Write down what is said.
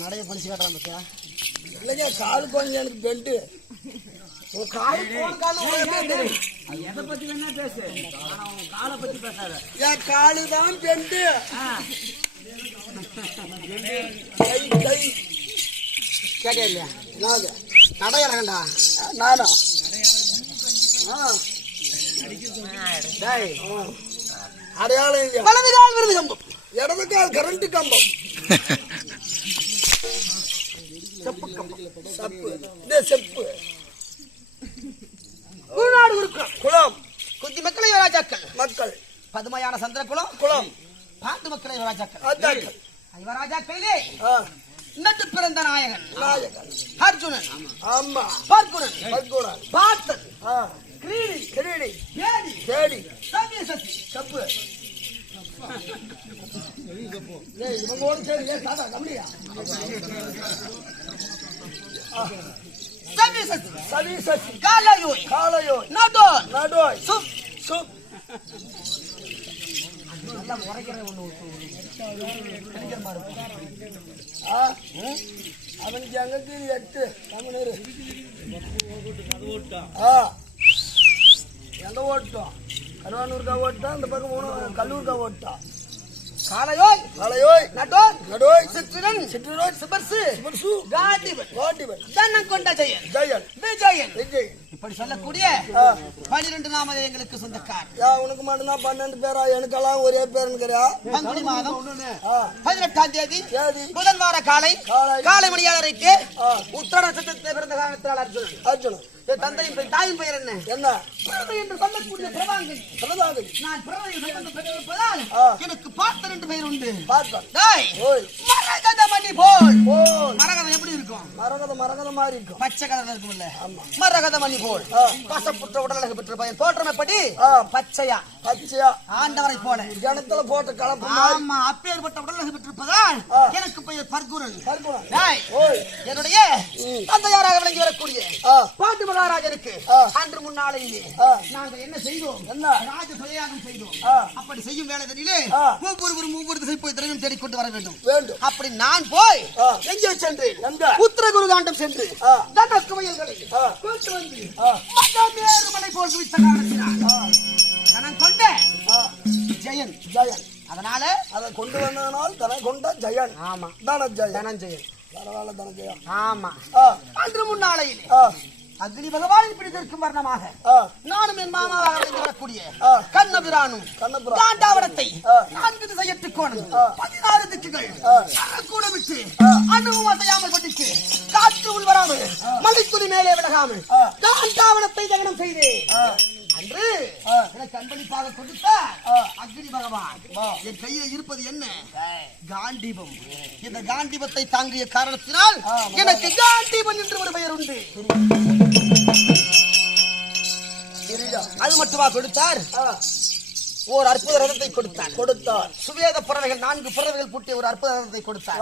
நடைய பறிச்சு காட்டுறான் பத்தியா இல்லைங்க காலு கொஞ்சம் எனக்கு பெல்ட்டு எதை பத்தி வேணா பேசு காலை பத்தி பேசாத என் காலு தான் பெல்ட்டு கை கேட்க இல்லையா நடை இறங்கண்டா நானா அடையாளம் வலது கால் விருது கம்பம் இடது கால் கரண்ட் கம்பம் செப்பு கம்பம் செப்பு இந்த செப்பு உள்நாடு உருக்கம் குளம் குந்தி மக்களை ராஜாக்கள் மக்கள் பதுமையான சந்திர குளம் குளம் பாண்டு மக்களை ராஜாக்கள் ராஜாக்கள் ராஜாக்களிலே நட்டு பிறந்த நாயகன் நாயகன் அர்ஜுனன் ஆமா பார்க்குனன் பர்குணன் பார்த்தன் கிரீடி கிரீடி கேடி கேடி சத்திய சத்தி செப்பு இவங்க சரி தாத்தா கம்மியா சத்திய சத்தி சதி சசி காலையோய் காளையோய் நடோய் நடோய் சுப் சுப் நல்லா முறைக்கிற ஒண்ணு அவனுக்கு அங்கே 8 தமிழர் எந்த ஓட்டம் கருவானூருக்கா ஓட்டம் இந்த பக்கம் கல்லூருக்கா ஓட்டம் காலையோய் காளையோய் நடோய் நடோய் சிற்றிரன் சிற்றோய் சிபர்சு சிபர்சு காண்டிவன் வாட்டிவன் தன்னம் கொண்ட ஜெயன் ஜெயன் விஜயன் விஜய் இப்படி சொல்லக்கூடிய 12 நாமதேயங்களுக்கு சொந்தக்கார் உனக்கு மட்டும்தான் 12 பேரா எனக்கெல்லாம் ஒரே பேருங்கிறியா பங்குனி மாதம் 18ஆம் தேதி தேதி முதல் வார காலை மணி 6:30க்கு உத்தர நட்சத்திரத்தில் பிறந்த காரணத்தால் அர்ஜுனன் என் தந்தையின் தாயின் பெயர் என்ன என்ன பிரபை என்று சொல்லக்கூடிய பிரபாங்கன் பிரபாங்கன் நான் பிரபை சம்பந்தம் பெற்றிருப்பதால் எனக்கு பார்த்த 2 பெயர் உண்டு பார்த்தேன் டேய் ஓய் மரகத மணி போல் போல் மரகதம் எப்படி இருக்கும் மரகத மாதிரி இருக்கும் பச்சை கலர்ல இருக்கும்ல மரகத மணி போல் பசப்புற்ற உடலழகு பெற்ற பையன் தோற்றம் எப்படி பச்சையா ஆண்டவரை போல ஜனத்துல போட்ட கலப்பு ஆமா அப்பேற்பட்ட உடலழகு பெற்றிருப்பதால் எனக்கு பெயர் பர்குணன் என்னுடைய தந்தையாராக விளங்கி வரக்கூடிய பாண்டு மகாராஜனுக்கு அன்று முன்னாலேயே நாங்கள் என்ன செய்தோம் ராஜ சொலையாகம் செய்தோம் அப்படி செய்யும் வேளையிலே ஒவ்வொரு திசை போய் திரையும் தேடிக்கொண்டு வர வேண்டும் அப்படி நான் போய் எங்கே சென்றேன் உத்தரகுருகாண்டம் சென்று தனக்கு வயல்களை கொண்டு வந்து மலை போல் குவித்த காரணத்தினால் தனன் கொண்ட ஜெயன் அதனால அதை கொண்டு வந்ததனால் தன கொண்ட ஜெயன் ஆமா தனஞ்செயன் பரவாயில்ல தனஞ்செயன் ஆமா அன்று முன்னாளையில் அக்னி பகவானின் பிடித்திருக்கும் வர்ணமாக நானும் என் மாமாவாக வரக்கூடிய கண்ணபிரானும் காண்டாவரத்தை 4 திசையற்று கோணம் 16 திக்குகள் கூட விட்டு அணுவும் அசையாமல் பட்டுக்கு காற்று உள் வராமல் மலைத்துளி மேலே விலகாமல் காண்டாவரத்தை தகனம் செய்தேன் அன்று எனக்கு அன்பளிப்பாக கொடுத்தார் அக்னி பகவான். என் கையில இருப்பது என்ன? காண்டீபம். இந்த காண்டீபத்தை தாங்கிய காரணத்தினால் எனக்கு காண்டீபன் என்று ஒரு பெயர் உண்டு. அது மட்டுமா கொடுத்தார்? ஓர் அற்புத ரதத்தை கொடுத்தார். சுவேத பறவைகள் 4 பறவைகள் பூட்டிய ஒரு அற்புத ரதத்தை கொடுத்தார்.